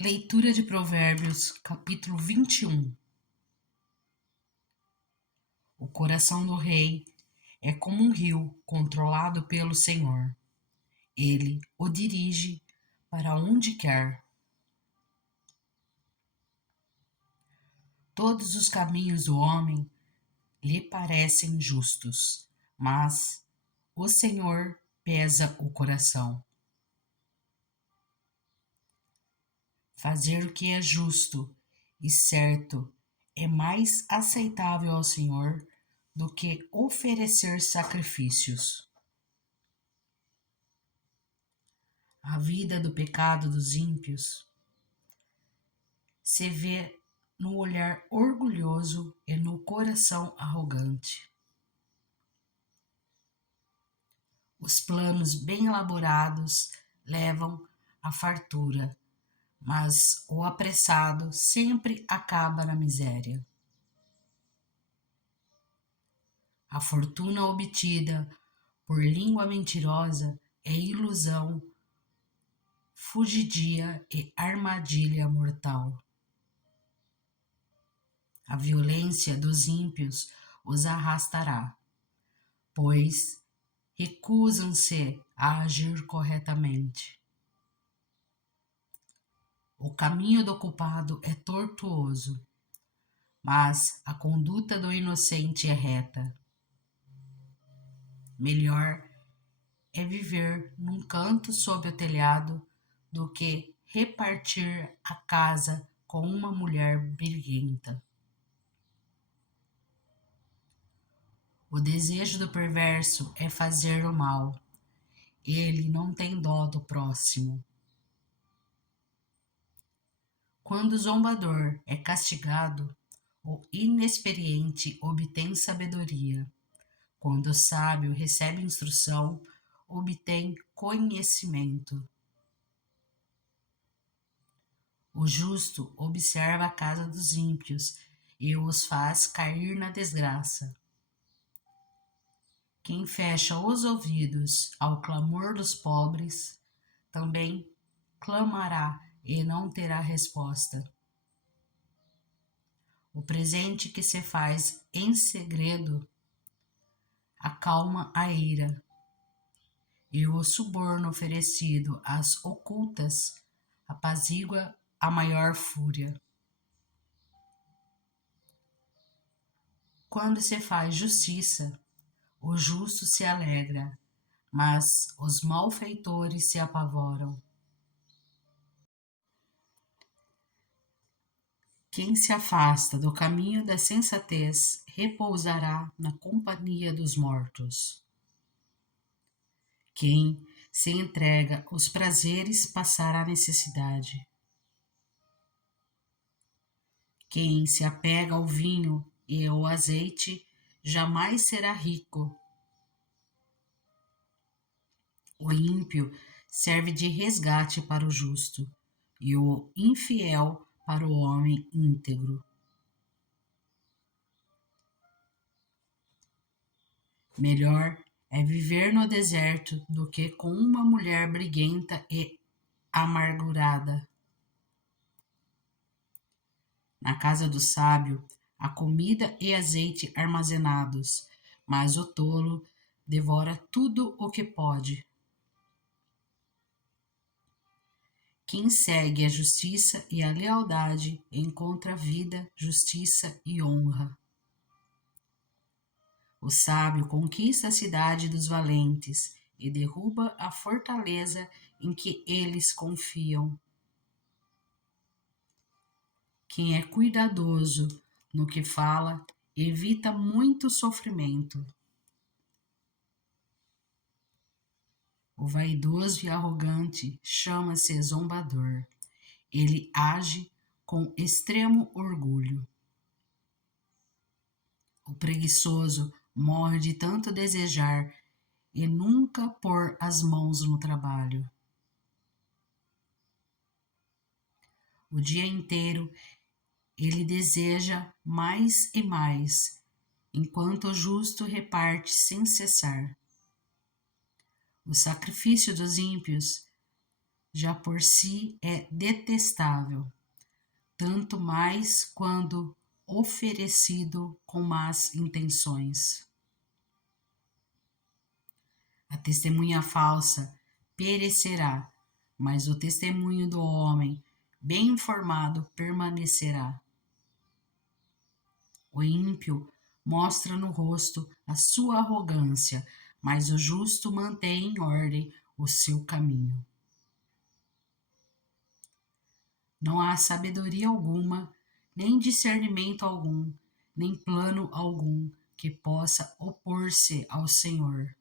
Leitura de Provérbios, capítulo 21. O coração do rei é como um rio controlado pelo Senhor. Ele o dirige para onde quer. Todos os caminhos do homem lhe parecem justos, mas o Senhor pesa o coração. Fazer o que é justo e certo é mais aceitável ao Senhor do que oferecer sacrifícios. A vida do pecado dos ímpios se vê no olhar orgulhoso e no coração arrogante. Os planos bem elaborados levam à fartura, mas o apressado sempre acaba na miséria. A fortuna obtida por língua mentirosa é ilusão, fugidia e armadilha mortal. A violência dos ímpios os arrastará, pois recusam-se a agir corretamente. O caminho do culpado é tortuoso, mas a conduta do inocente é reta. Melhor é viver num canto sob o telhado do que repartir a casa com uma mulher briguenta. O desejo do perverso é fazer o mal. Ele não tem dó do próximo. Quando o zombador é castigado, o inexperiente obtém sabedoria. Quando o sábio recebe instrução, obtém conhecimento. O justo observa a casa dos ímpios e os faz cair na desgraça. Quem fecha os ouvidos ao clamor dos pobres, também clamará e não terá resposta. O presente que se faz em segredo acalma a ira, e o suborno oferecido às ocultas apazigua a maior fúria. Quando se faz justiça, o justo se alegra, mas os malfeitores se apavoram. Quem se afasta do caminho da sensatez repousará na companhia dos mortos. Quem se entrega aos prazeres passará necessidade. Quem se apega ao vinho e ao azeite jamais será rico. O ímpio serve de resgate para o justo e o infiel para o homem íntegro. Melhor é viver no deserto do que com uma mulher briguenta e amargurada. Na casa do sábio há comida e azeite armazenados, mas o tolo devora tudo o que pode. Quem segue a justiça e a lealdade encontra vida, justiça e honra. O sábio conquista a cidade dos valentes e derruba a fortaleza em que eles confiam. Quem é cuidadoso no que fala evita muito sofrimento. O vaidoso e arrogante chama-se zombador. Ele age com extremo orgulho. O preguiçoso morre de tanto desejar e nunca pôr as mãos no trabalho. O dia inteiro ele deseja mais e mais, enquanto o justo reparte sem cessar. O sacrifício dos ímpios já por si é detestável, tanto mais quando oferecido com más intenções. A testemunha falsa perecerá, mas o testemunho do homem bem informado permanecerá. O ímpio mostra no rosto a sua arrogância, mas o justo mantém em ordem o seu caminho. Não há sabedoria alguma, nem discernimento algum, nem plano algum que possa opor-se ao Senhor.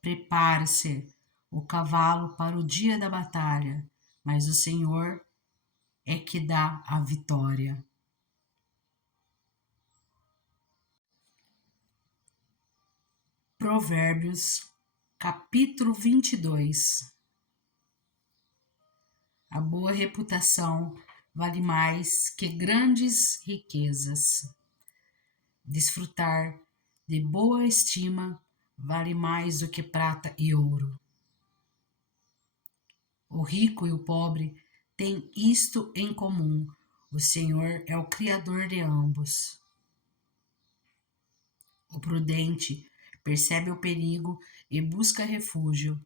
Prepare-se o cavalo para o dia da batalha, mas o Senhor é que dá a vitória. Provérbios, capítulo 22. A boa reputação vale mais que grandes riquezas. Desfrutar de boa estima vale mais do que prata e ouro. O rico e o pobre têm isto em comum: o Senhor é o Criador de ambos. O prudente percebe o perigo e busca refúgio.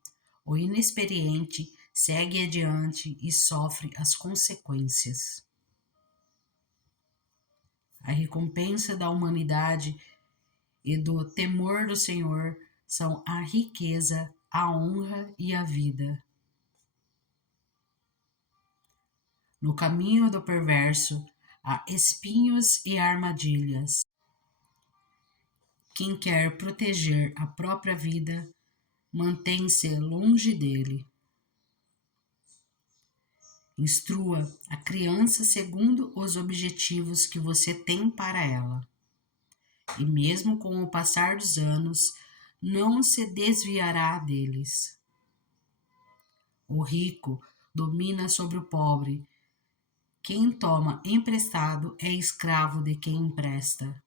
O inexperiente segue adiante e sofre as consequências. A recompensa da humanidade e do temor do Senhor são a riqueza, a honra e a vida. No caminho do perverso há espinhos e armadilhas. Quem quer proteger a própria vida, mantém-se longe dele. Instrua a criança segundo os objetivos que você tem para ela. E mesmo com o passar dos anos, não se desviará deles. O rico domina sobre o pobre. Quem toma emprestado é escravo de quem empresta.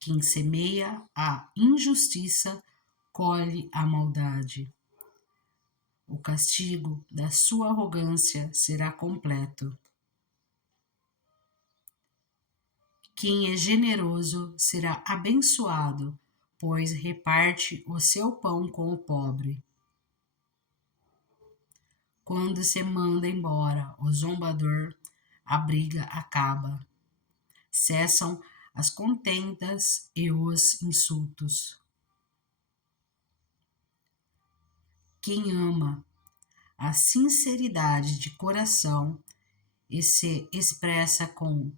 Quem semeia a injustiça colhe a maldade. O castigo da sua arrogância será completo. Quem é generoso será abençoado, pois reparte o seu pão com o pobre. Quando se manda embora o zombador, a briga acaba. Cessam as contendas e os insultos. Quem ama a sinceridade de coração e se expressa com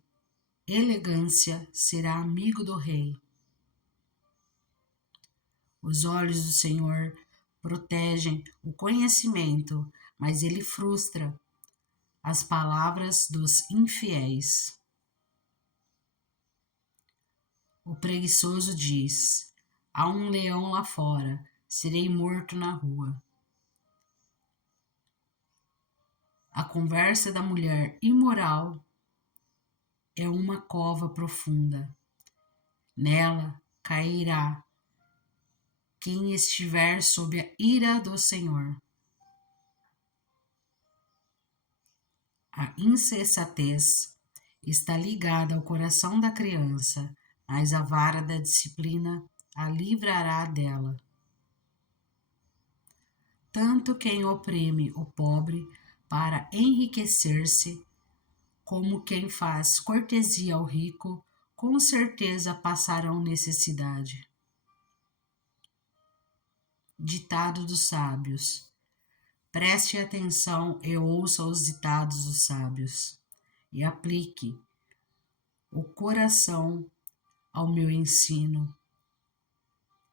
elegância será amigo do rei. Os olhos do Senhor protegem o conhecimento, mas ele frustra as palavras dos infiéis. O preguiçoso diz: há um leão lá fora, serei morto na rua. A conversa da mulher imoral é uma cova profunda. Nela cairá quem estiver sob a ira do Senhor. A insensatez está ligada ao coração da criança, mas a vara da disciplina a livrará dela. Tanto quem oprime o pobre para enriquecer-se, como quem faz cortesia ao rico, com certeza passarão necessidade. Ditado dos sábios. Preste atenção e ouça os ditados dos sábios, e aplique o coração ao meu ensino.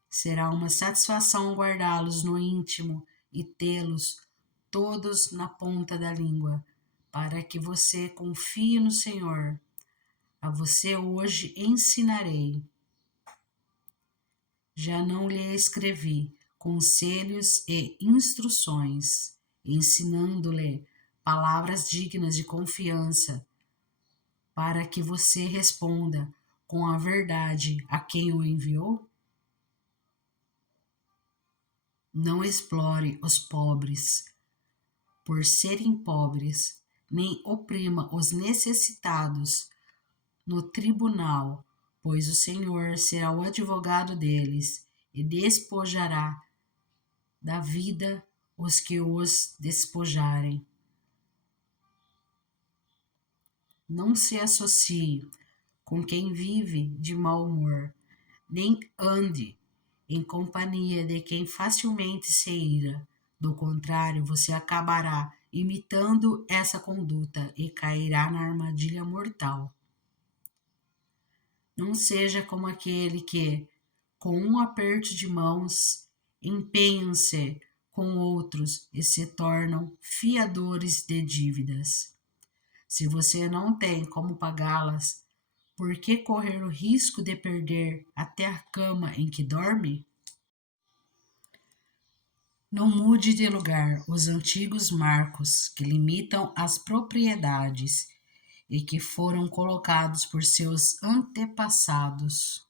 Será uma satisfação guardá-los no íntimo e tê-los todos na ponta da língua, para que você confie no Senhor. A você hoje ensinarei. Já não lhe escrevi conselhos e instruções, ensinando-lhe palavras dignas de confiança, para que você responda com a verdade a quem o enviou? Não explore os pobres por serem pobres, nem oprima os necessitados no tribunal, pois o Senhor será o advogado deles e despojará da vida os que os despojarem. Não se associe com quem vive de mau humor, nem ande em companhia de quem facilmente se ira. Do contrário, você acabará imitando essa conduta e cairá na armadilha mortal. Não seja como aquele que, com um aperto de mãos, empenham-se com outros e se tornam fiadores de dívidas. Se você não tem como pagá-las, por que correr o risco de perder até a cama em que dorme? Não mude de lugar os antigos marcos que limitam as propriedades e que foram colocados por seus antepassados.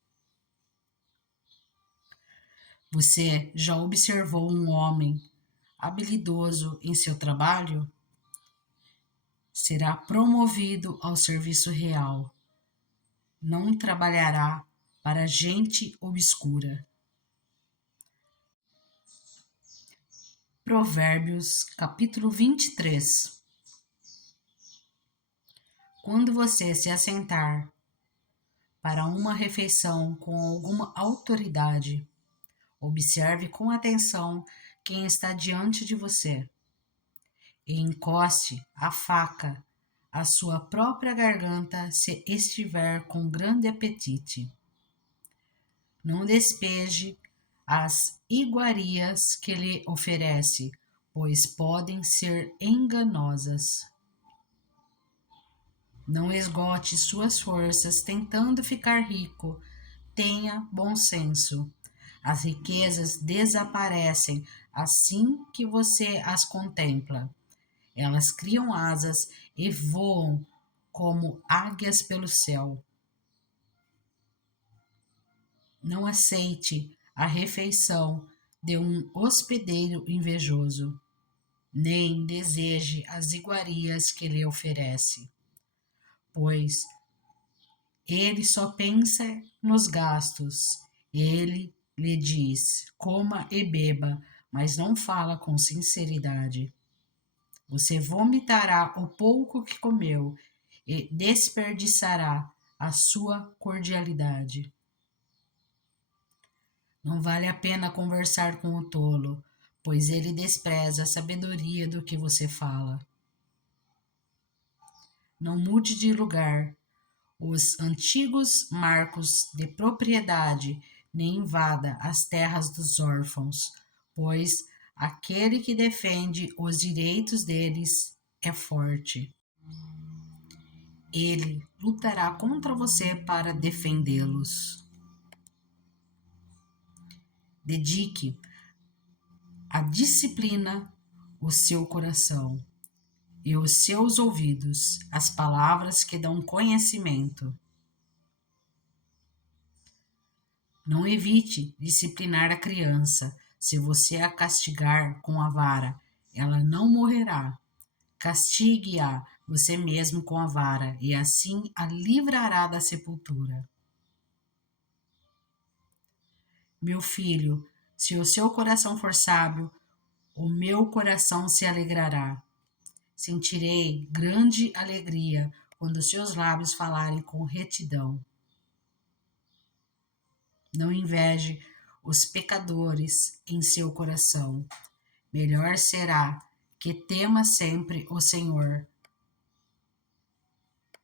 Você já observou um homem habilidoso em seu trabalho? Será promovido ao serviço real. Não trabalhará para gente obscura. Provérbios, capítulo 23. Quando você se assentar para uma refeição com alguma autoridade, observe com atenção quem está diante de você e encoste a faca à sua própria garganta se estiver com grande apetite. Não despeje as iguarias que lhe oferece, pois podem ser enganosas. Não esgote suas forças tentando ficar rico. Tenha bom senso. As riquezas desaparecem assim que você as contempla. Elas criam asas e voam como águias pelo céu. Não aceite a refeição de um hospedeiro invejoso, nem deseje as iguarias que lhe oferece, pois ele só pensa nos gastos. Ele lhe diz: coma e beba, mas não fala com sinceridade. Você vomitará o pouco que comeu e desperdiçará a sua cordialidade. Não vale a pena conversar com o tolo, pois ele despreza a sabedoria do que você fala. Não mude de lugar os antigos marcos de propriedade, nem invada as terras dos órfãos, pois aquele que defende os direitos deles é forte. Ele lutará contra você para defendê-los. Dedique à disciplina o seu coração e os seus ouvidos às palavras que dão conhecimento. Não evite disciplinar a criança. Se você a castigar com a vara, ela não morrerá. Castigue-a você mesmo com a vara, e assim a livrará da sepultura. Meu filho, se o seu coração for sábio, o meu coração se alegrará. Sentirei grande alegria quando seus lábios falarem com retidão. Não inveje os pecadores em seu coração. Melhor será que tema sempre o Senhor.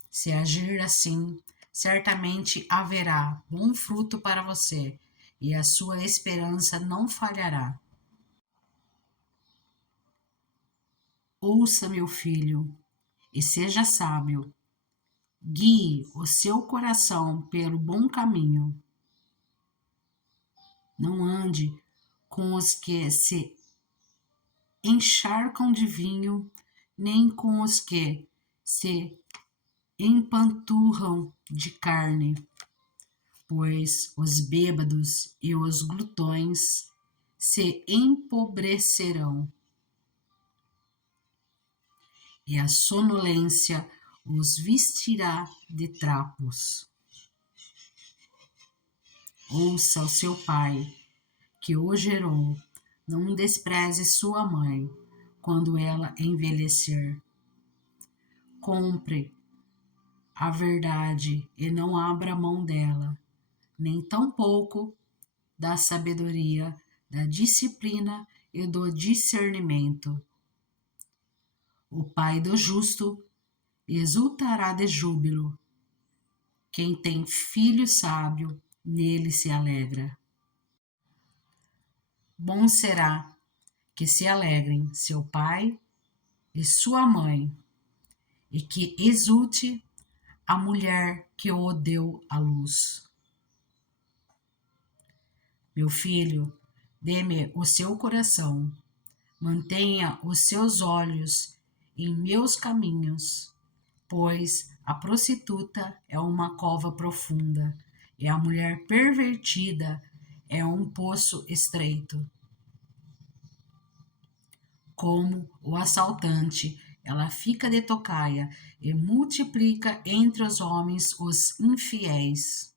Se agir assim, certamente haverá bom fruto para você, e a sua esperança não falhará. Ouça, meu filho, e seja sábio. Guie o seu coração pelo bom caminho. Não ande com os que se encharcam de vinho, nem com os que se empanturram de carne, pois os bêbados e os glutões se empobrecerão, e a sonolência os vestirá de trapos. Ouça o seu pai, que o gerou, não despreze sua mãe, quando ela envelhecer. Compre a verdade e não abra mão dela, nem tampouco da sabedoria, da disciplina e do discernimento. O pai do justo exultará de júbilo. Quem tem filho sábio, nele se alegra. Bom será que se alegrem seu pai e sua mãe, e que exulte a mulher que o deu à luz. Meu filho, dê-me o seu coração, mantenha os seus olhos em meus caminhos, pois a prostituta é uma cova profunda, e a mulher pervertida é um poço estreito. Como o assaltante, ela fica de tocaia e multiplica entre os homens os infiéis.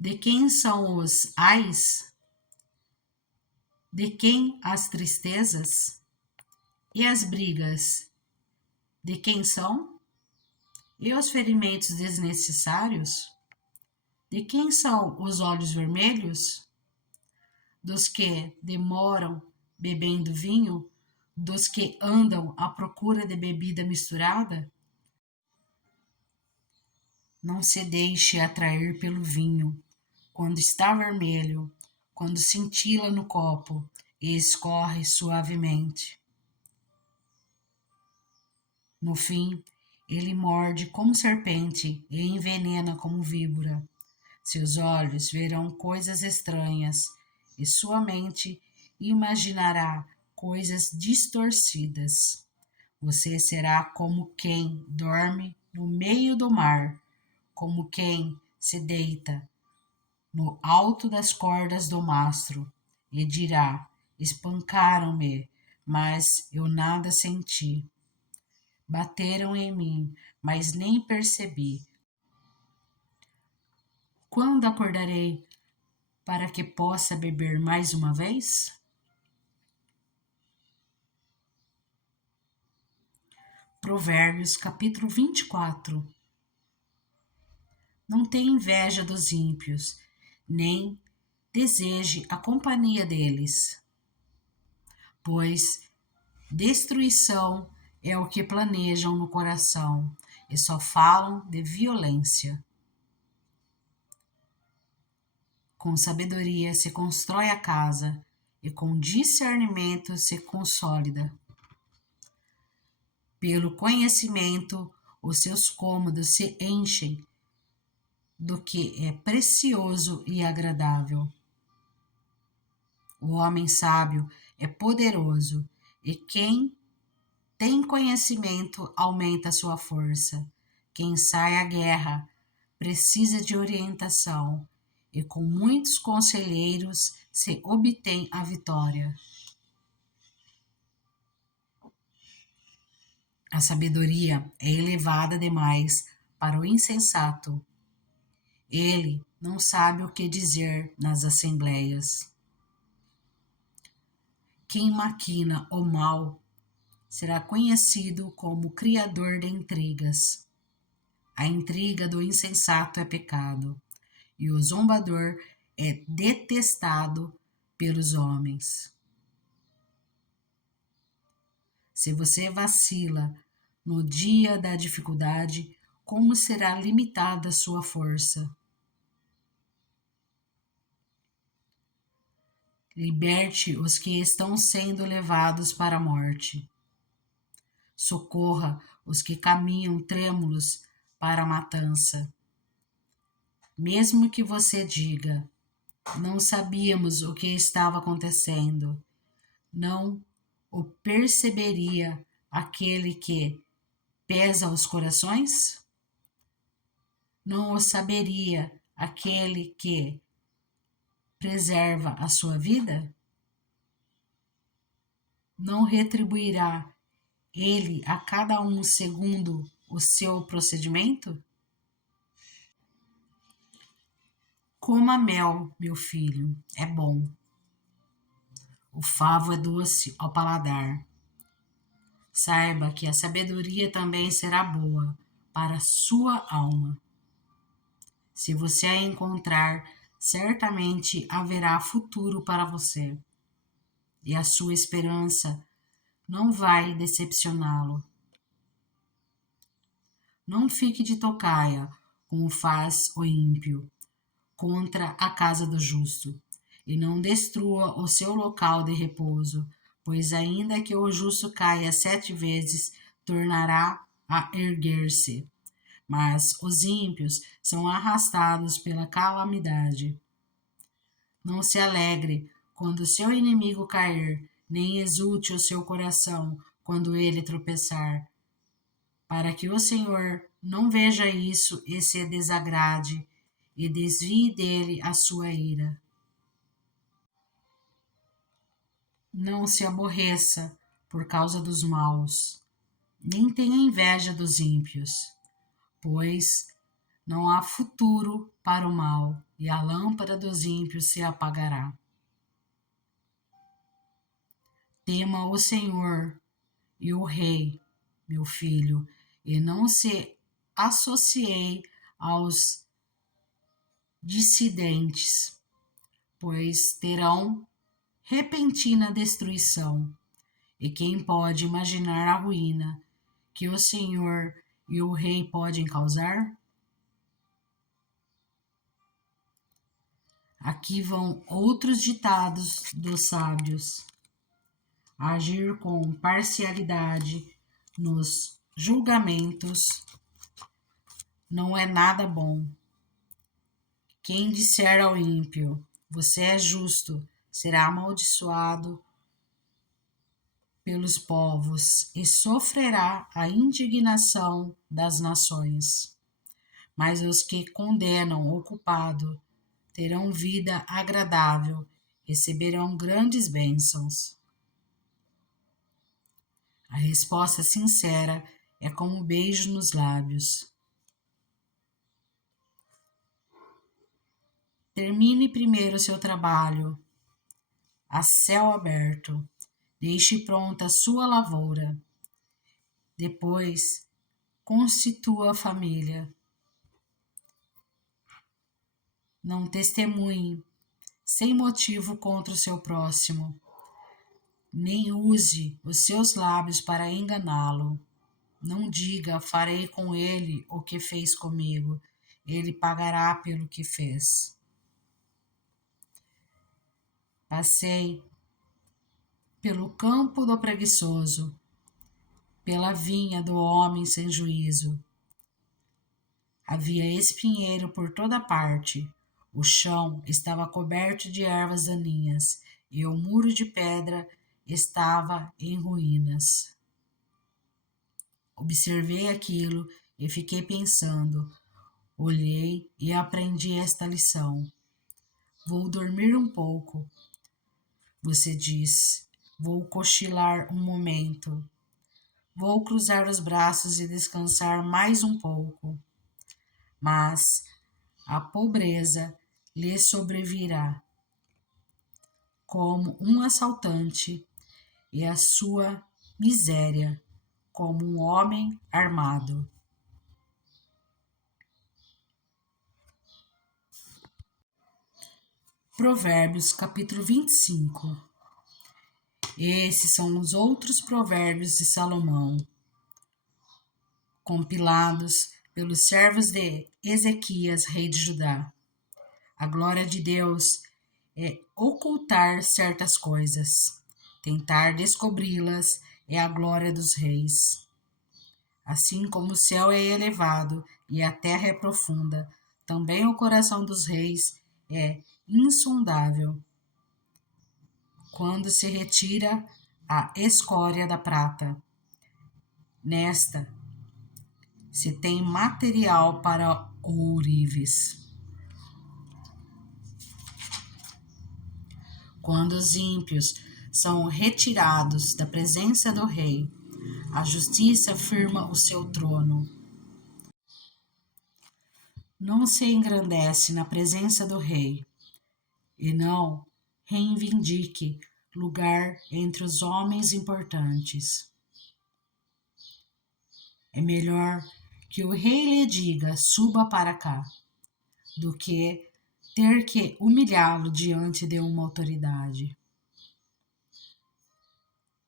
De quem são os ais? De quem as tristezas? E as brigas? De quem são? E os ferimentos desnecessários? De quem são os olhos vermelhos? Dos que demoram bebendo vinho? Dos que andam à procura de bebida misturada? Não se deixe atrair pelo vinho, quando está vermelho, quando cintila no copo e escorre suavemente. No fim, ele morde como serpente e envenena como víbora. Seus olhos verão coisas estranhas e sua mente imaginará coisas distorcidas. Você será como quem dorme no meio do mar, como quem se deita no alto das cordas do mastro e dirá: espancaram-me, mas eu nada senti. Bateram em mim, mas nem percebi. Quando acordarei para que possa beber mais uma vez? Provérbios capítulo 24. Não tenha inveja dos ímpios, nem deseje a companhia deles, pois destruição é o que planejam no coração e só falam de violência. Com sabedoria se constrói a casa e com discernimento se consolida. Pelo conhecimento, os seus cômodos se enchem do que é precioso e agradável. O homem sábio é poderoso, e quem tem conhecimento aumenta sua força. Quem sai à guerra precisa de orientação, e com muitos conselheiros se obtém a vitória. A sabedoria é elevada demais para o insensato. Ele não sabe o que dizer nas assembleias. Quem maquina o mal será conhecido como criador de intrigas. A intriga do insensato é pecado, e o zombador é detestado pelos homens. Se você vacila no dia da dificuldade, como será limitada sua força? Liberte os que estão sendo levados para a morte. Socorra os que caminham trêmulos para a matança. Mesmo que você diga: não sabíamos o que estava acontecendo, não o perceberia aquele que pesa os corações? Não o saberia aquele que preserva a sua vida? Não retribuirá ele a cada um segundo o seu procedimento? Coma mel, meu filho, é bom. O favo é doce ao paladar. Saiba que a sabedoria também será boa para a sua alma. Se você a encontrar, certamente haverá futuro para você. E a sua esperança não vai decepcioná-lo. Não fique de tocaia, como faz o ímpio, contra a casa do justo, e não destrua o seu local de repouso, pois ainda que o justo caia 7 vezes, tornará a erguer-se. Mas os ímpios são arrastados pela calamidade. Não se alegre quando seu inimigo cair, nem exulte o seu coração quando ele tropeçar, para que o Senhor não veja isso e se desagrade e desvie dele a sua ira. Não se aborreça por causa dos maus, nem tenha inveja dos ímpios, pois não há futuro para o mal, e a lâmpada dos ímpios se apagará. Tema o Senhor e o Rei, meu filho, e não se associe aos dissidentes, pois terão repentina destruição. E quem pode imaginar a ruína que o Senhor e o Rei podem causar? Aqui vão outros ditados dos sábios. Agir com parcialidade nos julgamentos não é nada bom. Quem disser ao ímpio, você é justo, será amaldiçoado pelos povos e sofrerá a indignação das nações. Mas os que condenam o culpado terão vida agradável, receberão grandes bênçãos. A resposta sincera é como um beijo nos lábios. Termine primeiro seu trabalho a céu aberto. Deixe pronta a sua lavoura. Depois, constitua a família. Não testemunhe sem motivo contra o seu próximo, nem use os seus lábios para enganá-lo. Não diga, farei com ele o que fez comigo, ele pagará pelo que fez. Passei pelo campo do preguiçoso, pela vinha do homem sem juízo. Havia espinheiro por toda parte, o chão estava coberto de ervas daninhas, e o muro de pedra estava em ruínas. Observei aquilo e fiquei pensando. Olhei e aprendi esta lição. Vou dormir um pouco. Você diz, vou cochilar um momento. Vou cruzar os braços e descansar mais um pouco. Mas a pobreza lhe sobrevirá como um assaltante e a sua miséria como um homem armado. Provérbios, capítulo 25. Esses são os outros provérbios de Salomão, compilados pelos servos de Ezequias, rei de Judá. A glória de Deus é ocultar certas coisas. Tentar descobri-las é a glória dos reis. Assim como o céu é elevado e a terra é profunda, também o coração dos reis é insondável. Quando se retira a escória da prata, nesta se tem material para ourives. Quando os ímpios são retirados da presença do rei, a justiça firma o seu trono. Não se engrandece na presença do rei, e não reivindique lugar entre os homens importantes. É melhor que o rei lhe diga: suba para cá, do que ter que humilhá-lo diante de uma autoridade.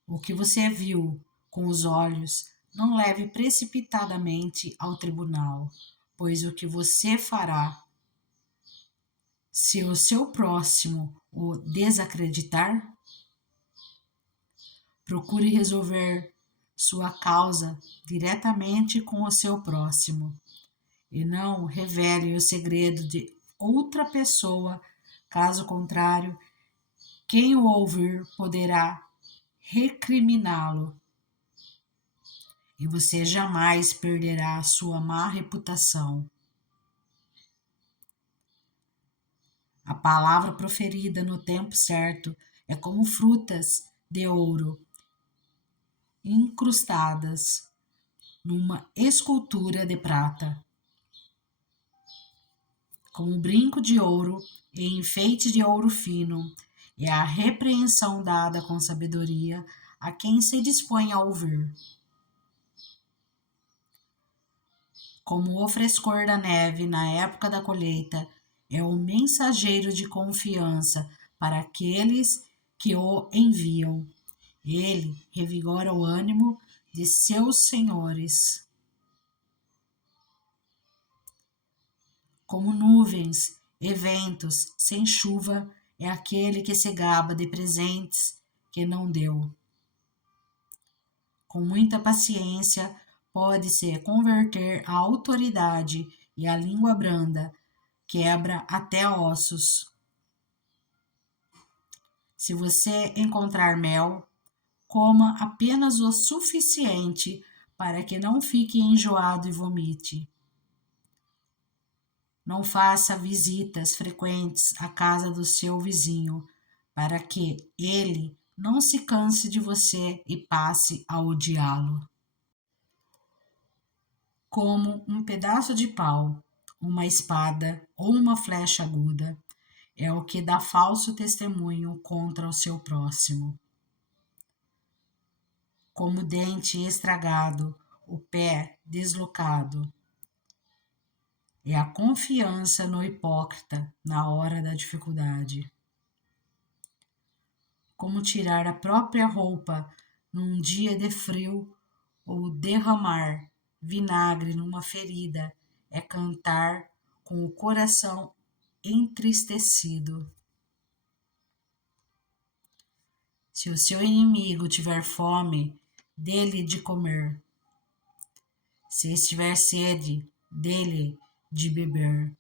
O que você viu com os olhos, não leve precipitadamente ao tribunal, pois o que você fará, se o seu próximo o desacreditar, procure resolver sua causa diretamente com o seu próximo e não revele o segredo de outra pessoa, caso contrário, quem o ouvir poderá recriminá-lo e você jamais perderá a sua má reputação. A palavra proferida no tempo certo é como frutas de ouro incrustadas numa escultura de prata, como brinco de ouro e enfeite de ouro fino, é a repreensão dada com sabedoria a quem se dispõe a ouvir. Como o frescor da neve na época da colheita, é o mensageiro de confiança para aqueles que o enviam. Ele revigora o ânimo de seus senhores. Como nuvens e ventos sem chuva, é aquele que se gaba de presentes que não deu. Com muita paciência, pode-se converter a autoridade e a língua branda quebra até ossos. Se você encontrar mel, coma apenas o suficiente para que não fique enjoado e vomite. Não faça visitas frequentes à casa do seu vizinho, para que ele não se canse de você e passe a odiá-lo. Como um pedaço de pau, uma espada ou uma flecha aguda, é o que dá falso testemunho contra o seu próximo. Como o dente estragado, o pé deslocado, é a confiança no hipócrita na hora da dificuldade. Como tirar a própria roupa num dia de frio ou derramar vinagre numa ferida é cantar com o coração entristecido. Se o seu inimigo tiver fome, dê-lhe de comer. Se estiver sede, dê-lhe de beber.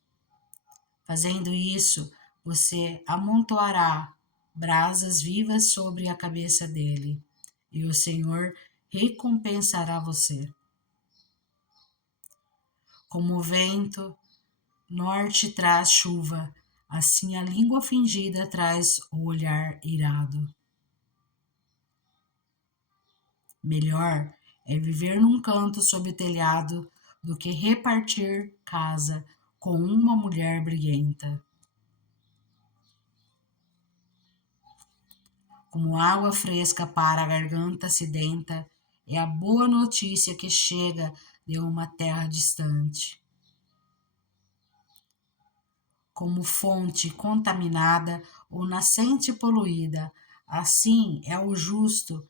Fazendo isso, você amontoará brasas vivas sobre a cabeça dele, e o Senhor recompensará você. Como o vento norte traz chuva, assim a língua fingida traz o olhar irado. Melhor é viver num canto sob o telhado do que repartir casa com uma mulher briguenta. Como água fresca para a garganta sedenta, é a boa notícia que chega de uma terra distante. Como fonte contaminada ou nascente poluída, assim é o justo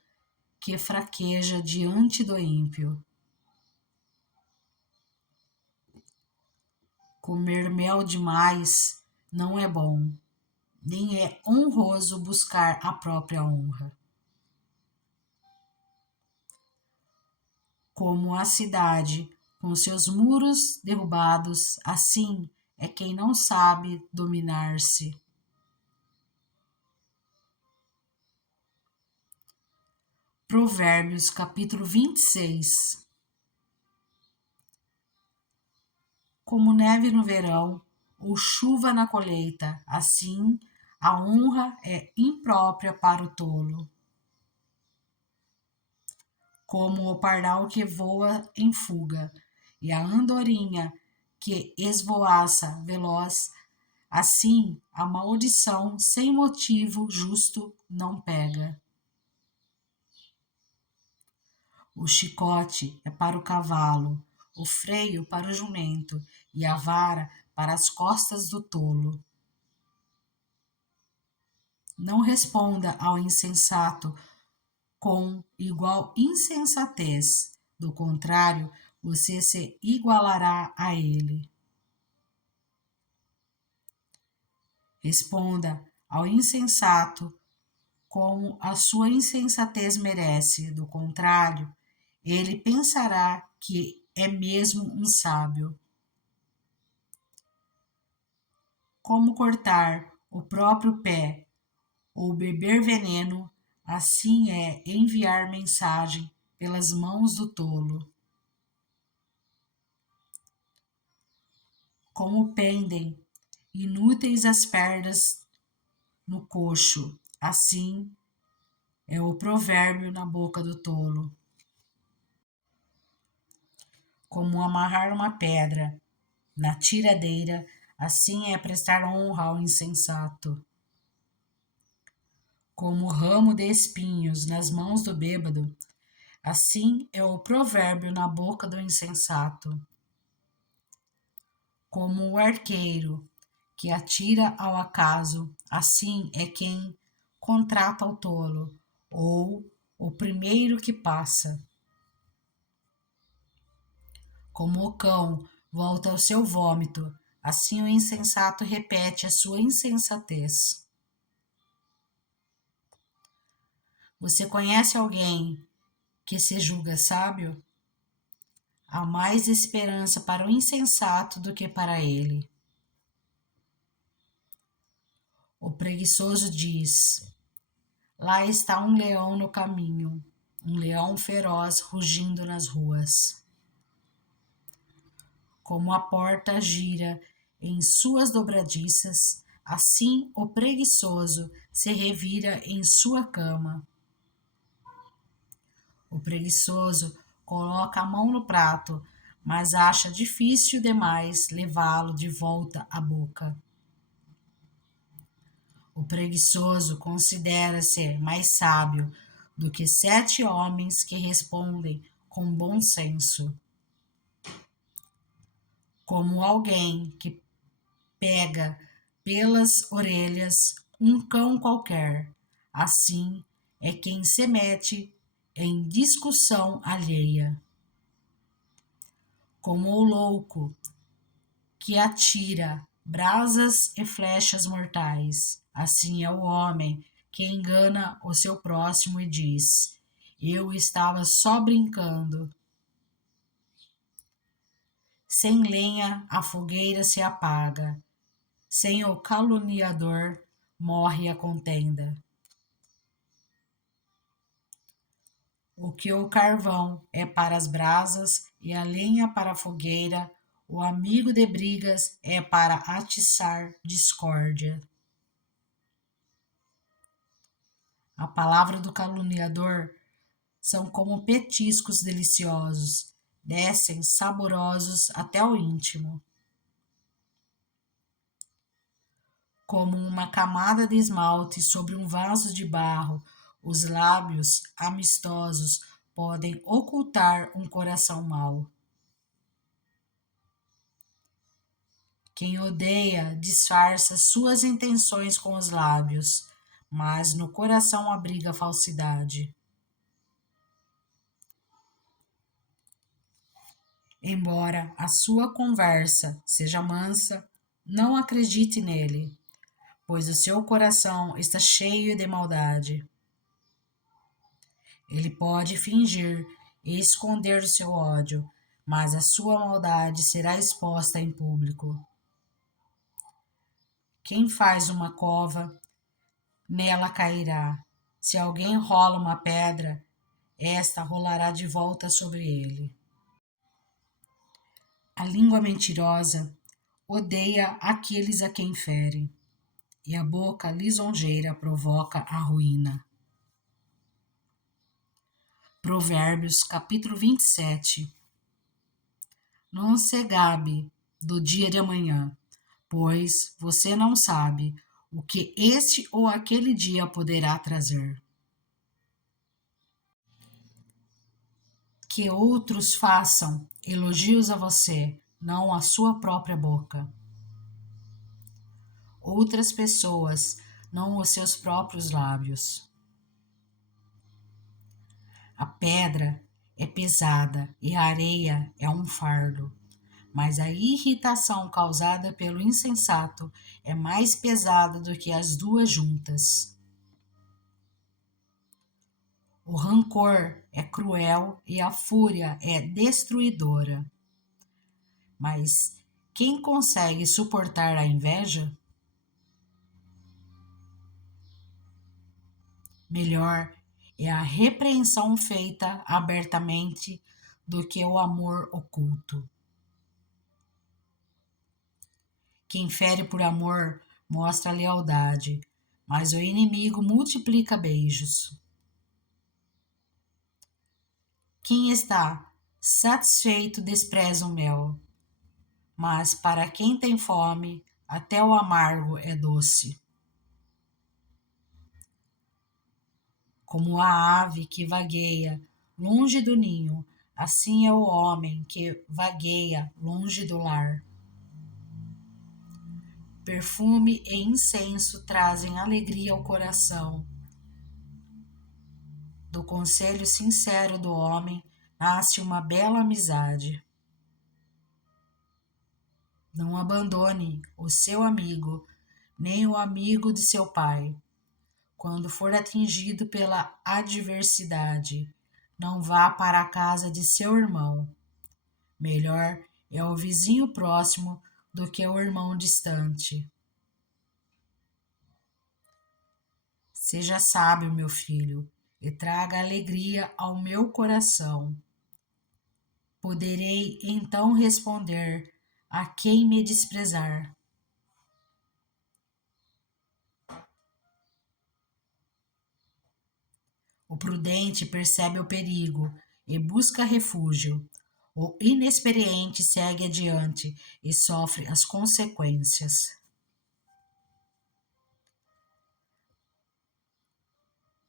que fraqueja diante do ímpio. Comer mel demais não é bom, nem é honroso buscar a própria honra. Como a cidade com seus muros derrubados, assim é quem não sabe dominar-se. Provérbios capítulo 26. Como neve no verão ou chuva na colheita, assim A honra é imprópria para o tolo, como o pardal que voa em fuga, e a andorinha que esvoaça veloz, assim a maldição sem motivo justo não pega. O chicote é para o cavalo, o freio para o jumento e a vara para as costas do tolo. Não responda ao insensato com igual insensatez, do contrário, você se igualará a ele. Responda ao insensato como a sua insensatez merece, do contrário, ele pensará que é mesmo um sábio. Como cortar o próprio pé ou beber veneno, assim é enviar mensagem pelas mãos do tolo. Como pendem inúteis as pernas no coxo, assim é o provérbio na boca do tolo. Como amarrar uma pedra na tiradeira, assim é prestar honra ao insensato. Como ramo de espinhos nas mãos do bêbado, assim é o provérbio na boca do insensato. Como o arqueiro que atira ao acaso, assim é quem contrata o tolo, ou o primeiro que passa. Como o cão volta ao seu vômito, assim o insensato repete a sua insensatez. Você conhece alguém que se julga sábio? Há mais esperança para o insensato do que para ele. O preguiçoso diz: lá está um leão no caminho, um leão feroz rugindo nas ruas. Como a porta gira em suas dobradiças, assim o preguiçoso se revira em sua cama. O preguiçoso coloca a mão no prato, mas acha difícil demais levá-lo de volta à boca. O preguiçoso considera ser mais sábio do que 7 homens que respondem com bom senso. Como alguém que pega pelas orelhas um cão qualquer, assim é quem se mete em discussão alheia. Como o louco que atira brasas e flechas mortais, assim é o homem que engana o seu próximo e diz: eu estava só brincando. Sem lenha a fogueira se apaga, sem o caluniador morre a contenda. O que o carvão é para as brasas e a lenha para a fogueira, o amigo de brigas é para atiçar discórdia. A palavra do caluniador são como petiscos deliciosos, descem saborosos até o íntimo. Como uma camada de esmalte sobre um vaso de barro, os lábios amistosos podem ocultar um coração mau. Quem odeia disfarça suas intenções com os lábios, mas no coração abriga falsidade. Embora a sua conversa seja mansa, não acredite nele, pois o seu coração está cheio de maldade. Ele pode fingir e esconder o seu ódio, mas a sua maldade será exposta em público. Quem faz uma cova, nela cairá. Se alguém rola uma pedra, esta rolará de volta sobre ele. A língua mentirosa odeia aqueles a quem fere, e a boca lisonjeira provoca a ruína. Provérbios, capítulo 27. Não se gabe do dia de amanhã, pois você não sabe o que este ou aquele dia poderá trazer. Que outros façam elogios a você, não a sua própria boca. Outras pessoas, não os seus próprios lábios. A pedra é pesada e a areia é um fardo, mas a irritação causada pelo insensato é mais pesada do que as duas juntas. O rancor é cruel e a fúria é destruidora. Mas quem consegue suportar a inveja? Melhor é a repreensão feita abertamente do que o amor oculto. Quem fere por amor mostra lealdade, mas o inimigo multiplica beijos. Quem está satisfeito despreza o mel, mas para quem tem fome, até o amargo é doce. Como a ave que vagueia longe do ninho, assim é o homem que vagueia longe do lar. Perfume e incenso trazem alegria ao coração. Do conselho sincero do homem nasce uma bela amizade. Não abandone o seu amigo, nem o amigo de seu pai. Quando for atingido pela adversidade, não vá para a casa de seu irmão. Melhor é o vizinho próximo do que o irmão distante. Seja sábio, meu filho, e traga alegria ao meu coração. Poderei então responder a quem me desprezar. O prudente percebe o perigo e busca refúgio. O inexperiente segue adiante e sofre as consequências.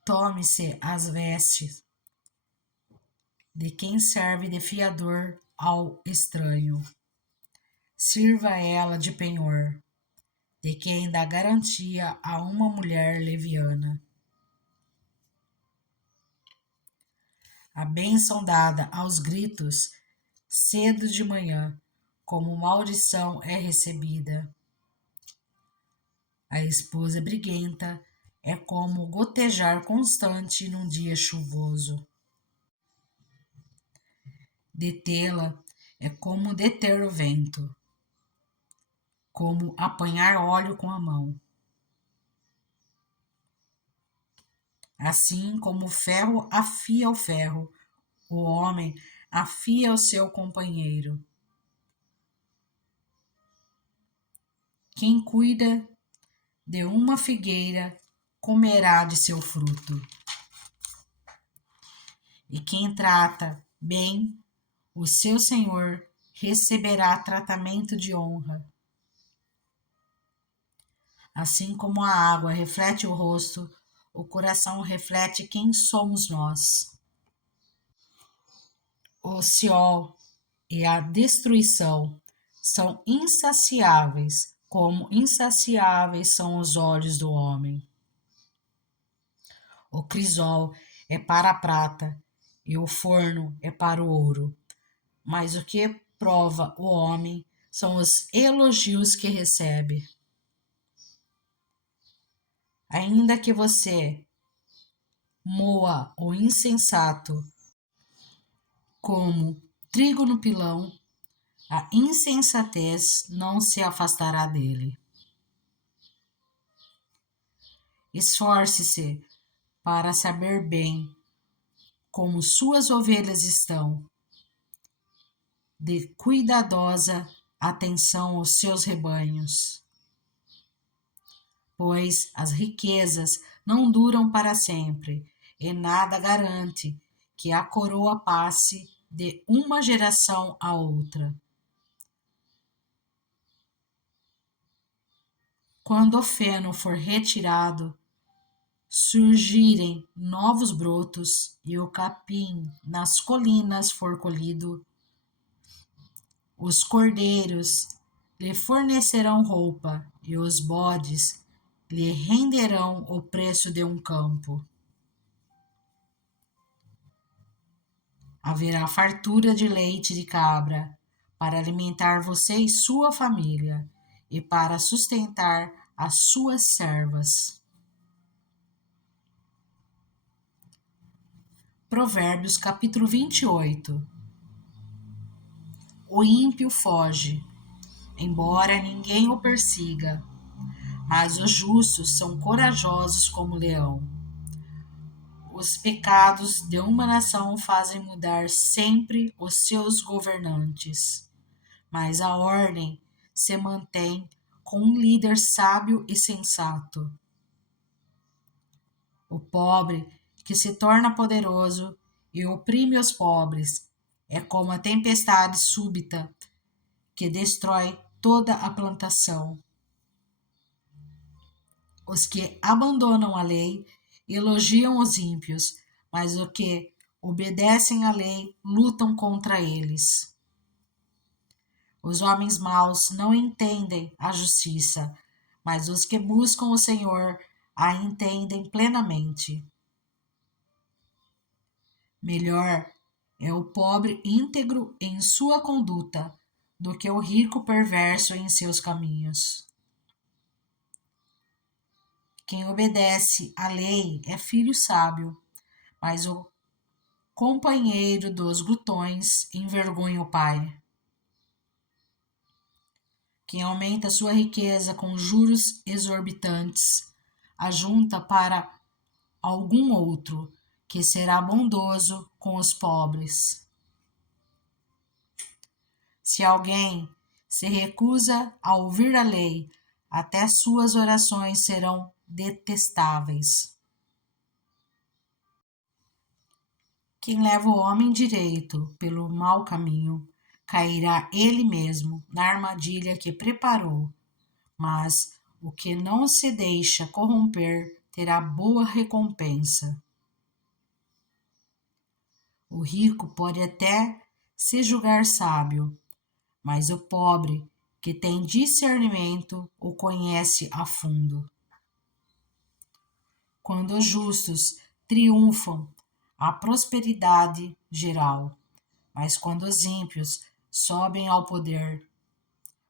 Tome-se as vestes de quem serve de fiador ao estranho. Sirva ela de penhor, de quem dá garantia a uma mulher leviana. A bênção dada aos gritos, cedo de manhã, como maldição é recebida. A esposa briguenta é como gotejar constante num dia chuvoso. Detê-la é como deter o vento, como apanhar óleo com a mão. Assim como o ferro afia o ferro, o homem afia o seu companheiro. Quem cuida de uma figueira comerá de seu fruto. E quem trata bem o seu senhor receberá tratamento de honra. Assim como a água reflete o rosto, o coração reflete quem somos nós. O Seol e a destruição são insaciáveis, como insaciáveis são os olhos do homem. O crisol é para a prata e o forno é para o ouro, mas o que prova o homem são os elogios que recebe. Ainda que você moa o insensato como trigo no pilão, a insensatez não se afastará dele. Esforce-se para saber bem como suas ovelhas estão. Dê cuidadosa atenção aos seus rebanhos. pois as riquezas não duram para sempre, e nada garante que a coroa passe de uma geração a outra. Quando o feno for retirado, surgirem novos brotos e o capim nas colinas for colhido, os cordeiros lhe fornecerão roupa e os bodes lhe renderão o preço de um campo. Haverá fartura de leite de cabra para alimentar você e sua família e para sustentar as suas servas. Provérbios capítulo 28. O ímpio foge, embora ninguém o persiga, mas os justos são corajosos como o leão. Os pecados de uma nação fazem mudar sempre os seus governantes, mas a ordem se mantém com um líder sábio e sensato. O pobre que se torna poderoso e oprime os pobres é como a tempestade súbita que destrói toda a plantação. Os que abandonam a lei elogiam os ímpios, mas os que obedecem à lei lutam contra eles. Os homens maus não entendem a justiça, mas os que buscam o Senhor a entendem plenamente. Melhor é o pobre íntegro em sua conduta do que o rico perverso em seus caminhos. Quem obedece à lei é filho sábio, mas o companheiro dos glutões envergonha o pai. Quem aumenta sua riqueza com juros exorbitantes, ajunta para algum outro que será bondoso com os pobres. Se alguém se recusa a ouvir a lei, até suas orações serão detestáveis. Quem leva o homem direito pelo mau caminho, cairá ele mesmo na armadilha que preparou, mas o que não se deixa corromper terá boa recompensa. O rico pode até se julgar sábio, mas o pobre que tem discernimento o conhece a fundo. Quando os justos triunfam, há prosperidade geral, mas quando os ímpios sobem ao poder,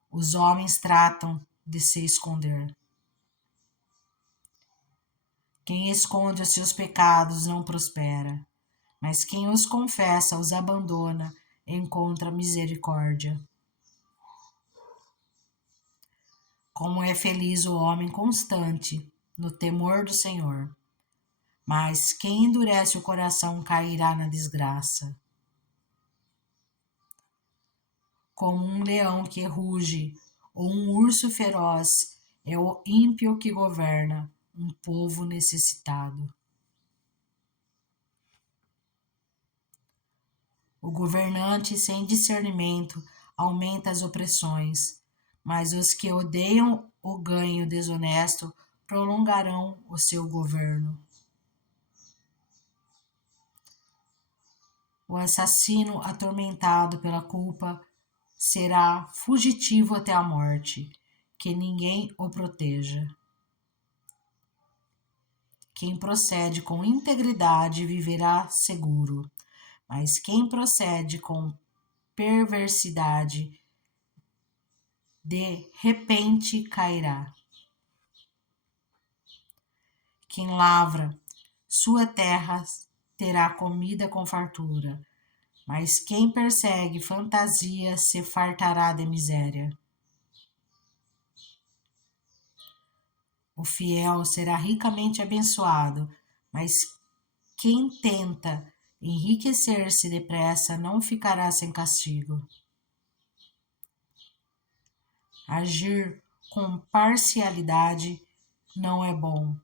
os homens tratam de se esconder. Quem esconde os seus pecados não prospera, mas quem os confessa, os abandona, encontra misericórdia. Como é feliz o homem constante no temor do Senhor, mas quem endurece o coração cairá na desgraça. Como um leão que ruge ou um urso feroz é o ímpio que governa um povo necessitado. O governante sem discernimento aumenta as opressões, mas os que odeiam o ganho desonesto prolongarão o seu governo. O assassino atormentado pela culpa será fugitivo até a morte, que ninguém o proteja. Quem procede com integridade viverá seguro, mas quem procede com perversidade de repente cairá. Quem lavra sua terra terá comida com fartura, mas quem persegue fantasia se fartará de miséria. O fiel será ricamente abençoado, mas quem tenta enriquecer-se depressa não ficará sem castigo. Agir com parcialidade não é bom,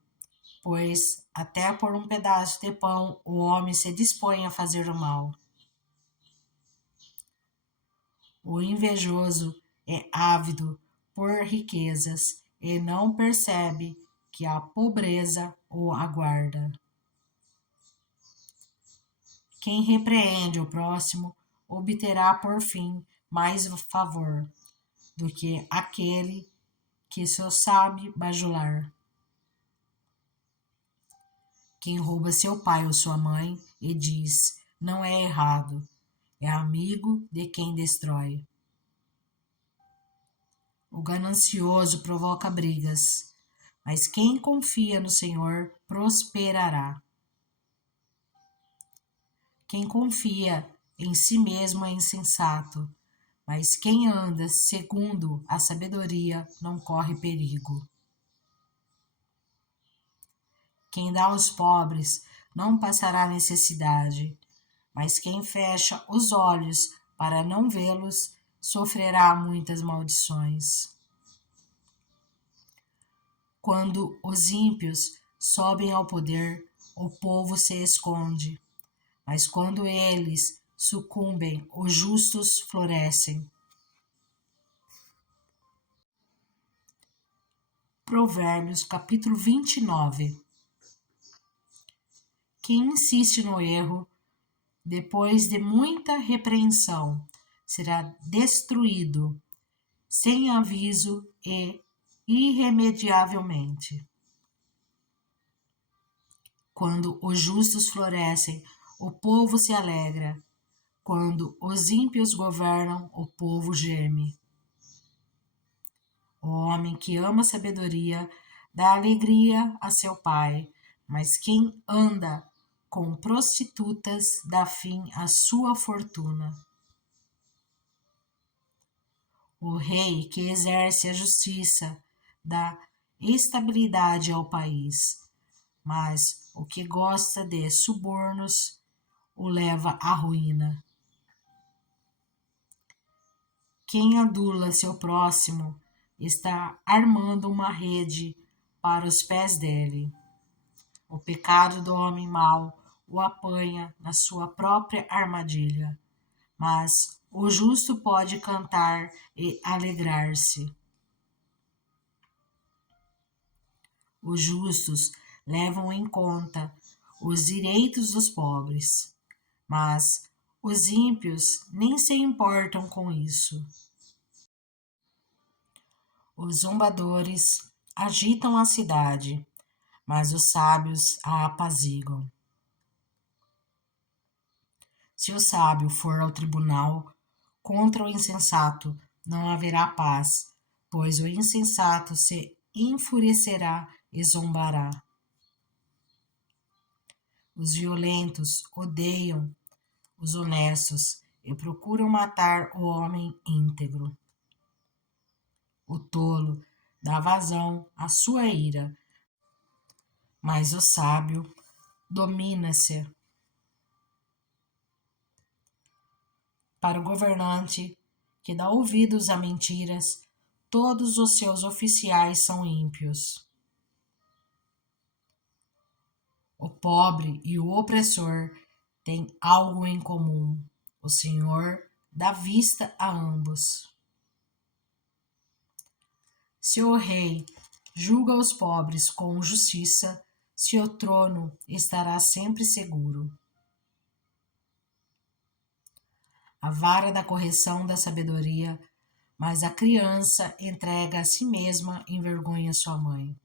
pois até por um pedaço de pão o homem se dispõe a fazer o mal. O invejoso é ávido por riquezas e não percebe que a pobreza o aguarda. Quem repreende o próximo obterá por fim mais favor do que aquele que só sabe bajular. Quem rouba seu pai ou sua mãe e diz não é errado, é amigo de quem destrói. O ganancioso provoca brigas, mas quem confia no Senhor prosperará. Quem confia em si mesmo é insensato, mas quem anda segundo a sabedoria não corre perigo. Quem dá aos pobres não passará necessidade, mas quem fecha os olhos para não vê-los sofrerá muitas maldições. Quando os ímpios sobem ao poder, o povo se esconde, mas quando eles sucumbem, os justos florescem. Provérbios capítulo 29. Quem insiste no erro, depois de muita repreensão, será destruído, sem aviso e irremediavelmente. Quando os justos florescem, o povo se alegra. Quando os ímpios governam, o povo geme. O homem que ama a sabedoria dá alegria a seu pai, mas quem anda com prostitutas dá fim à sua fortuna. O rei que exerce a justiça dá estabilidade ao país, mas o que gosta de subornos o leva à ruína. Quem adula seu próximo está armando uma rede para os pés dele. O pecado do homem mau o apanha na sua própria armadilha, mas o justo pode cantar e alegrar-se. Os justos levam em conta os direitos dos pobres, mas os ímpios nem se importam com isso. Os zombadores agitam a cidade, mas os sábios a apaziguam. Se o sábio for ao tribunal contra o insensato, não haverá paz, pois o insensato se enfurecerá e zombará. Os violentos odeiam os honestos e procuram matar o homem íntegro. O tolo dá vazão à sua ira, mas o sábio domina-se. Para o governante que dá ouvidos a mentiras, todos os seus oficiais são ímpios. O pobre e o opressor têm algo em comum. O Senhor dá vista a ambos. Se o rei julga os pobres com justiça, seu trono estará sempre seguro. A vara da correção da sabedoria, mas a criança entrega a si mesma envergonha sua mãe.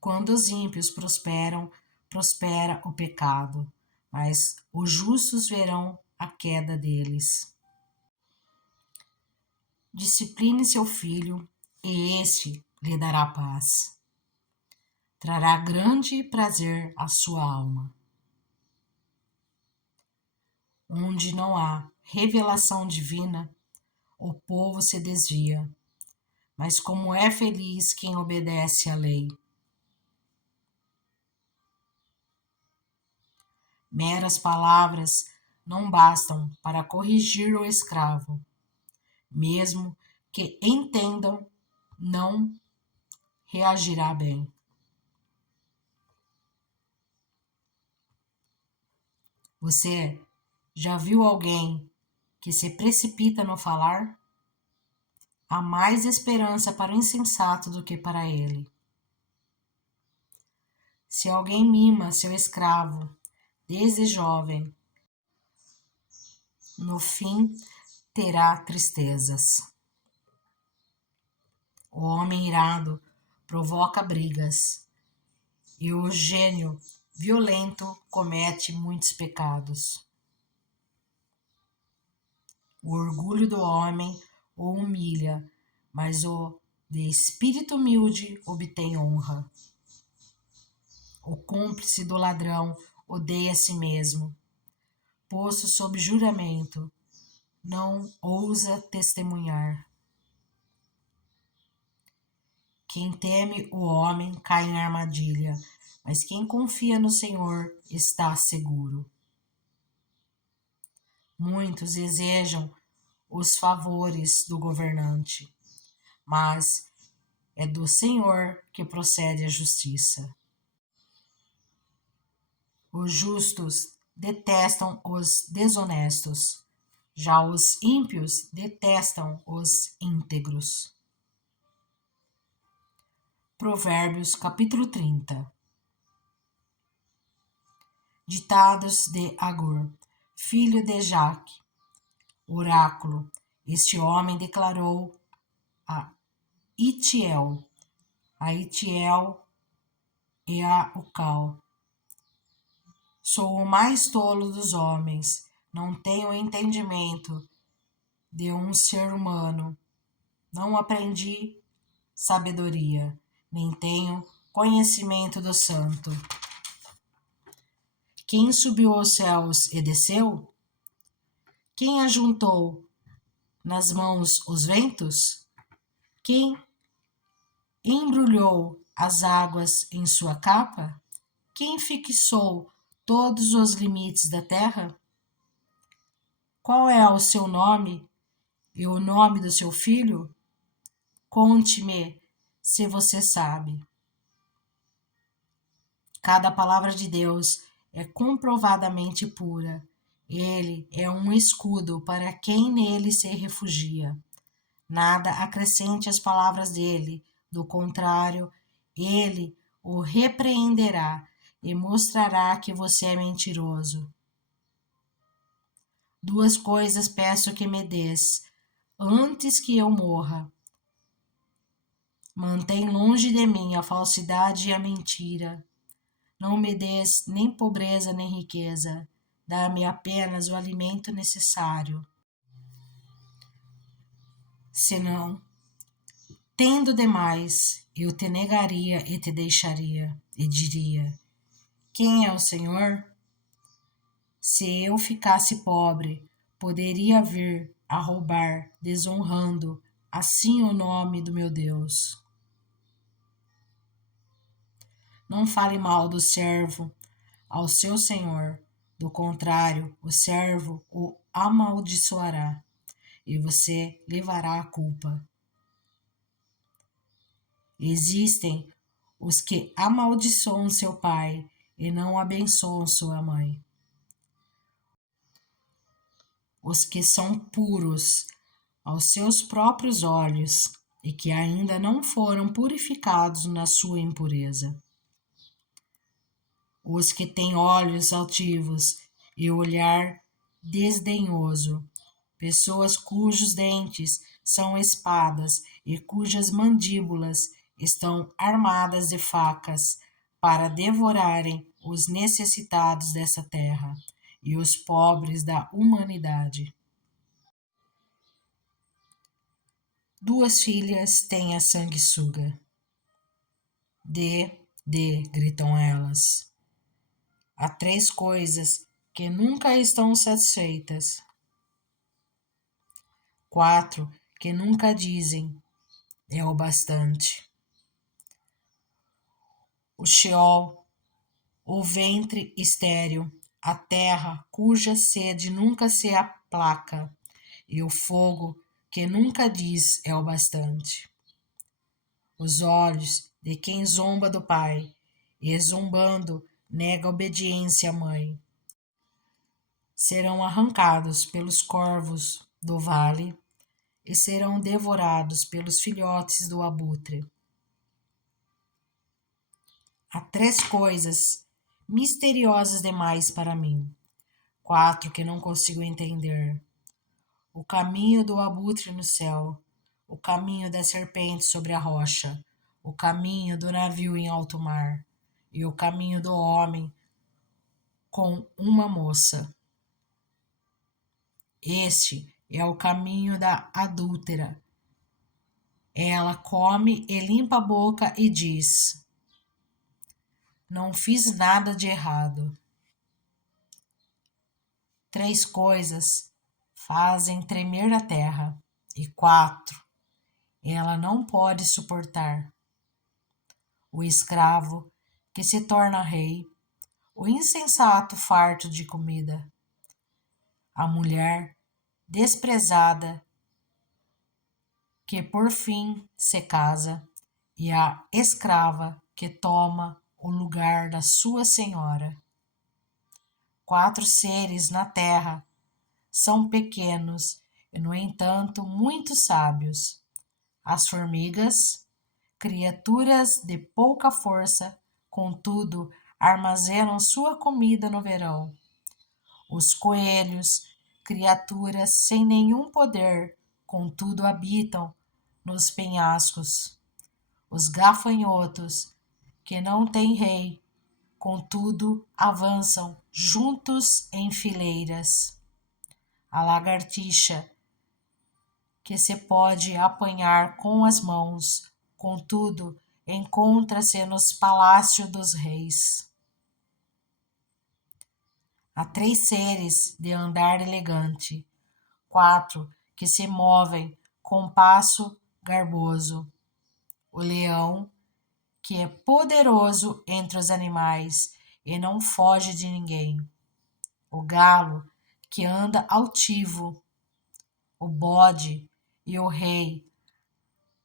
Quando os ímpios prosperam, prospera o pecado, mas os justos verão a queda deles. Discipline seu filho, e este lhe dará paz. Trará grande prazer à sua alma. Onde não há revelação divina, o povo se desvia, mas como é feliz quem obedece à lei. Meras palavras não bastam para corrigir o escravo, mesmo que entendam não reagirá bem. Você já viu alguém que se precipita no falar? Há mais esperança para o insensato do que para ele. Se alguém mima seu escravo desde jovem, no fim terá tristezas. O homem irado provoca brigas, e o gênio violento comete muitos pecados. O orgulho do homem o humilha, mas o de espírito humilde obtém honra. O cúmplice do ladrão odeia a si mesmo. Posto sob juramento, não ousa testemunhar. Quem teme o homem cai em armadilha, mas quem confia no Senhor está seguro. Muitos desejam os favores do governante, mas é do Senhor que procede a justiça. Os justos detestam os desonestos, já os ímpios detestam os íntegros. Provérbios capítulo 30. Ditados de Agur, filho de Jaque. Oráculo. Este homem declarou a Itiel e a Ucal: sou o mais tolo dos homens, não tenho entendimento de um ser humano, não aprendi sabedoria, nem tenho conhecimento do santo. Quem subiu aos céus e desceu? Quem ajuntou nas mãos os ventos? Quem embrulhou as águas em sua capa? Quem fixou todos os limites da terra? Qual é o seu nome e o nome do seu filho? Conte-me, se você sabe. Cada palavra de Deus é comprovadamente pura. Ele é um escudo para quem nele se refugia. Nada acrescente às palavras dele, do contrário, ele o repreenderá e mostrará que você é mentiroso. Duas coisas peço que me des, antes que eu morra. Mantém longe de mim a falsidade e a mentira. Não me des nem pobreza nem riqueza. Dá-me apenas o alimento necessário. Senão, tendo demais, eu te negaria e te deixaria, e diria: quem é o Senhor? Se eu ficasse pobre, poderia vir a roubar, desonrando assim o nome do meu Deus. Não fale mal do servo ao seu senhor, do contrário, o servo o amaldiçoará e você levará a culpa. Existem os que amaldiçoam seu pai e não abençoam sua mãe. Os que são puros aos seus próprios olhos e que ainda não foram purificados na sua impureza. Os que têm olhos altivos e olhar desdenhoso, pessoas cujos dentes são espadas e cujas mandíbulas estão armadas de facas para devorarem os necessitados dessa terra e os pobres da humanidade. Duas filhas têm a sanguessuga. Gritam elas. Há três coisas que nunca estão satisfeitas. Quatro que nunca dizem: é o bastante. O Sheol, o ventre estéril, a terra cuja sede nunca se aplaca, e o fogo que nunca diz: é o bastante. Os olhos de quem zomba do pai e, zombando, nega a obediência à mãe, serão arrancados pelos corvos do vale e serão devorados pelos filhotes do abutre. Há 3 coisas misteriosas demais para mim, 4 que não consigo entender: o caminho do abutre no céu, o caminho da serpente sobre a rocha, o caminho do navio em alto mar e o caminho do homem com uma moça. Este é o caminho da adúltera. Ela come e limpa a boca e diz: não fiz nada de errado. 3 coisas fazem tremer a terra, e 4 ela não pode suportar: o escravo que se torna rei, o insensato farto de comida, a mulher desprezada que por fim se casa, e a escrava que toma o lugar da sua senhora. 4 seres na terra são pequenos e, no entanto, muito sábios: as formigas, criaturas de pouca força, contudo, armazenam sua comida no verão. Os coelhos, criaturas sem nenhum poder, contudo, habitam nos penhascos. Os gafanhotos, que não têm rei, contudo, avançam juntos em fileiras. A lagartixa, que se pode apanhar com as mãos, contudo, encontra-se nos palácios dos reis. Há 3 seres de andar elegante, 4 que se movem com passo garboso: o leão, que é poderoso entre os animais e não foge de ninguém; o galo, que anda altivo; o bode e o rei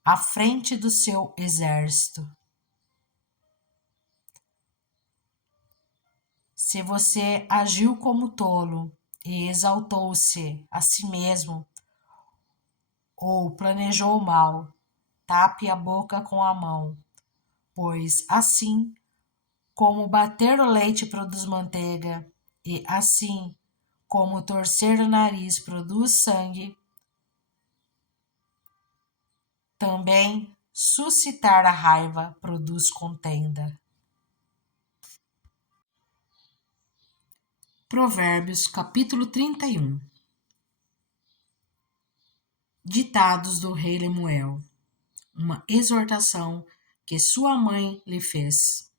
à frente do seu exército. Se você agiu como tolo e exaltou-se a si mesmo, ou planejou mal, tape a boca com a mão, pois assim como bater o leite produz manteiga, e assim como torcer o nariz produz sangue, também suscitar a raiva produz contenda. Provérbios, capítulo 31. Ditados do rei Lemuel. Uma exortação que sua mãe lhe fez.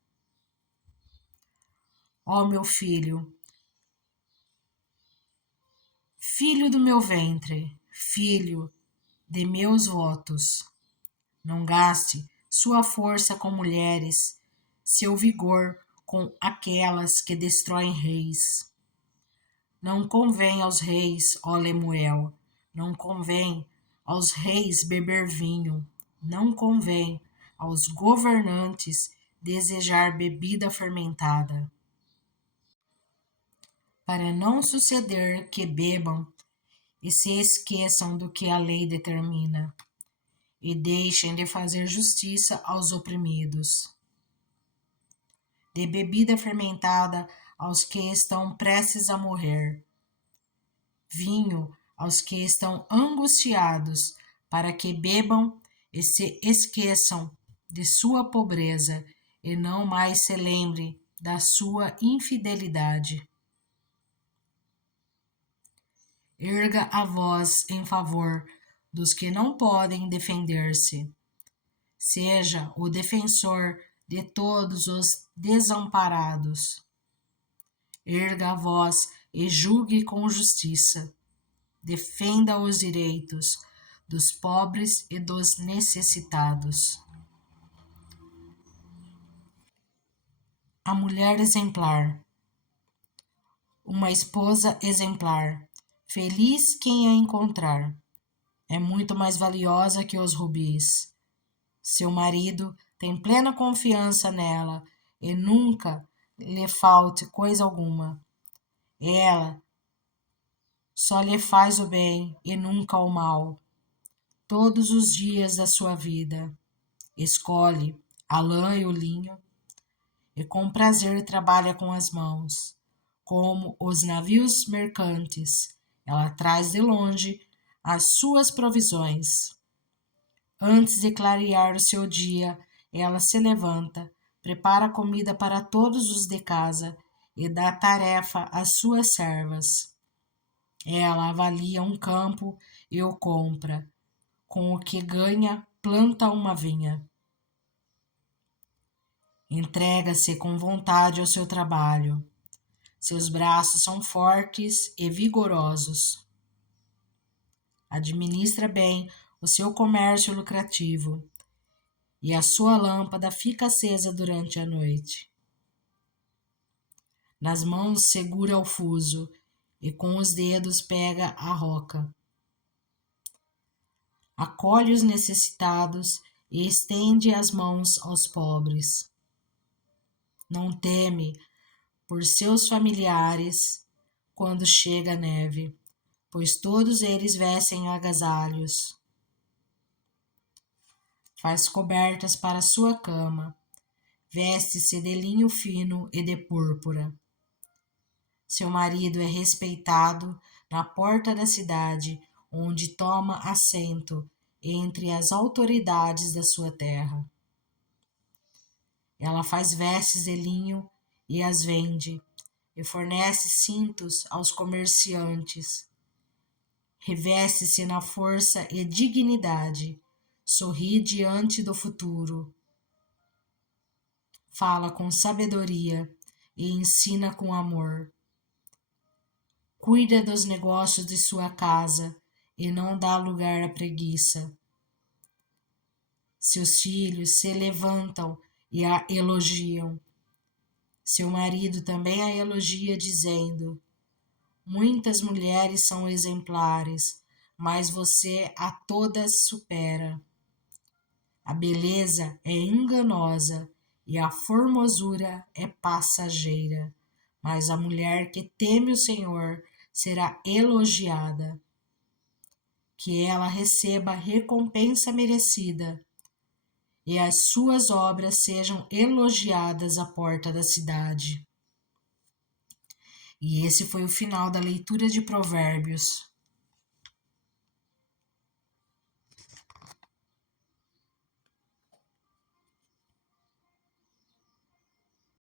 Ó meu filho, filho do meu ventre, filho de meus votos, não gaste sua força com mulheres, seu vigor com aquelas que destroem reis. Não convém aos reis, ó Lemuel, não convém aos reis beber vinho, não convém aos governantes desejar bebida fermentada, para não suceder que bebam e se esqueçam do que a lei determina, e deixem de fazer justiça aos oprimidos. De bebida fermentada aos que estão prestes a morrer, vinho aos que estão angustiados, para que bebam e se esqueçam de sua pobreza e não mais se lembrem da sua infidelidade. Erga a voz em favor dos que não podem defender-se. Seja o defensor de todos os desamparados. Erga a voz e julgue com justiça. Defenda os direitos dos pobres e dos necessitados. A mulher exemplar. Uma esposa exemplar. Feliz quem a encontrar. É muito mais valiosa que os rubis. Seu marido tem plena confiança nela e nunca lhe falte coisa alguma. Ela só lhe faz o bem e nunca o mal, todos os dias da sua vida. Escolhe a lã e o linho e com prazer trabalha com as mãos. Como os navios mercantes, ela traz de longe as suas provisões. Antes de clarear o seu dia, ela se levanta, prepara comida para todos os de casa e dá tarefa às suas servas. Ela avalia um campo e o compra. Com o que ganha, planta uma vinha. Entrega-se com vontade ao seu trabalho. Seus braços são fortes e vigorosos. Administra bem o seu comércio lucrativo e a sua lâmpada fica acesa durante a noite. Nas mãos segura o fuso e com os dedos pega a roca. Acolhe os necessitados e estende as mãos aos pobres. Não teme por seus familiares quando chega a neve, pois todos eles vestem agasalhos. Faz cobertas para sua cama, veste-se de linho fino e de púrpura. Seu marido é respeitado na porta da cidade, onde toma assento entre as autoridades da sua terra. Ela faz vestes de linho e as vende, e fornece cintos aos comerciantes. Reveste-se na força e dignidade, sorri diante do futuro. Fala com sabedoria e ensina com amor. Cuida dos negócios de sua casa e não dá lugar à preguiça. Seus filhos se levantam e a elogiam. Seu marido também a elogia, dizendo: muitas mulheres são exemplares, mas você a todas supera. A beleza é enganosa e a formosura é passageira, mas a mulher que teme o Senhor será elogiada. Que ela receba recompensa merecida e as suas obras sejam elogiadas à porta da cidade. E esse foi o final da leitura de Provérbios.